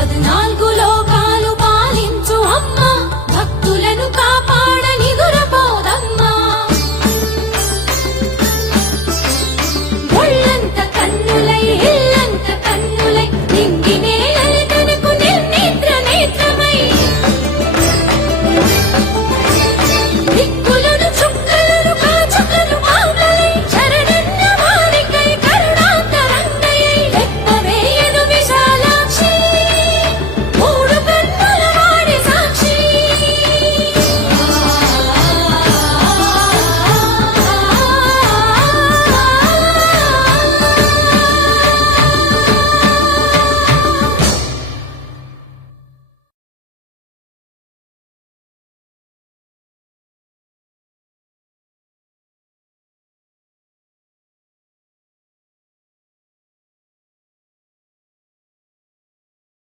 பதினாலு